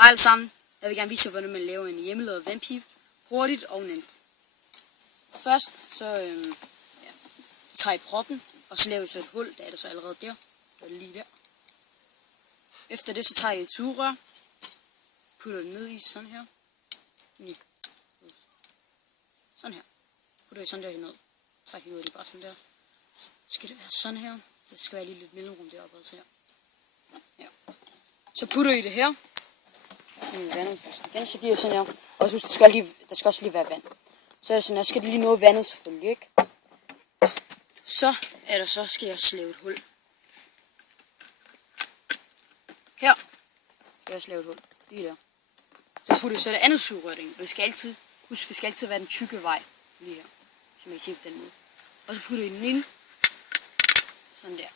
Hej alle sammen. Jeg vil gerne vise jer, hvordan man laver en hjemmelavet vandpipe hurtigt og nemt. Først så tager I proppen, og så laver I så et hul. Der er det så allerede der. Det er lige der. Efter det så tager I et sugerør, putter det ned i sådan her. Sådan her. Putter I sådan der ned. Så hiver det bare sådan der. Så skal det være sådan her. Der skal være lige lidt mellemrum deroppe også her. Ja. Så putter I det her. Igen, så bliver det sådan her. Og så der skal også lige være vand. Så er det sådan her, skal det lige nå vandet selvfølgelig, ikke? Så skal jeg lave et hul. Her skal jeg lave et hul. Lige der. Så putter jeg så det andet sugerør ind. Og det skal altid være den tykke vej. Lige her. Som I kan se på den måde. Og så putter I den ind. Sådan der.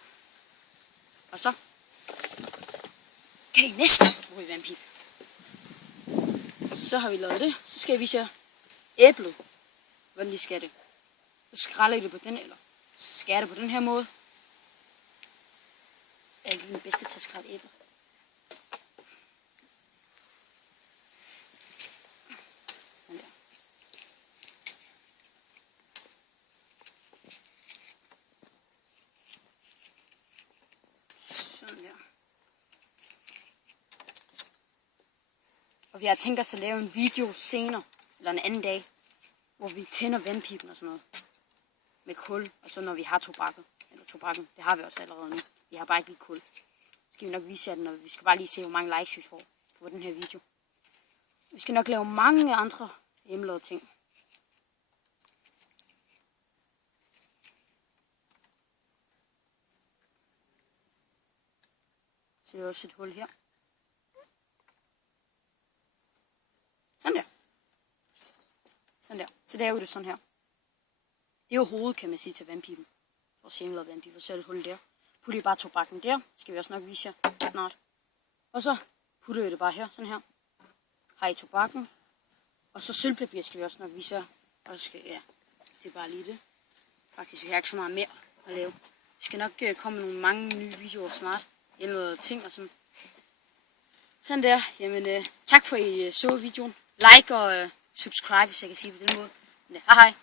Og så kan I næsten bruge vandpipe. Så har vi lavet det. Så skal jeg vise jer æblet, hvordan de skal det. Så skræller I det på den, eller skærer det på den her måde. Jeg er ikke den bedste til at skrælle æbler. Sådan der. Sådan der. Og vi har tænkt os at lave en video senere, eller en anden dag, hvor vi tænder vandpipen og sådan noget. Med kul, og så når vi har tobakken. Det har vi også allerede nu. Vi har bare ikke lige kul. Så skal vi nok vise jer den, og vi skal bare lige se, hvor mange likes vi får på den her video. Vi skal nok lave mange andre hjemmelavede ting. Så er der også et hul her. Sådan der. Sådan der. Så laver vi det sådan her. Det er jo hovedet, kan man sige, til vandpipen. Vores hjemmelavede vandpipe. Så er det et hul der. Putter I bare tobakken der. Skal vi også nok vise jer snart. Og så putter I det bare her. Sådan her. Har I tobakken. Og så sølvpapir skal vi også nok vise jer. Og så ja, det er bare lige det. Faktisk, vi har ikke så meget mere at lave. Vi skal nok komme med nogle mange nye videoer snart. Hjemmelavede ting og sådan. Sådan der. Jamen, tak for at I så videoen. Like og subscribe, hvis jeg kan sige på den måde. Ja, hej hej.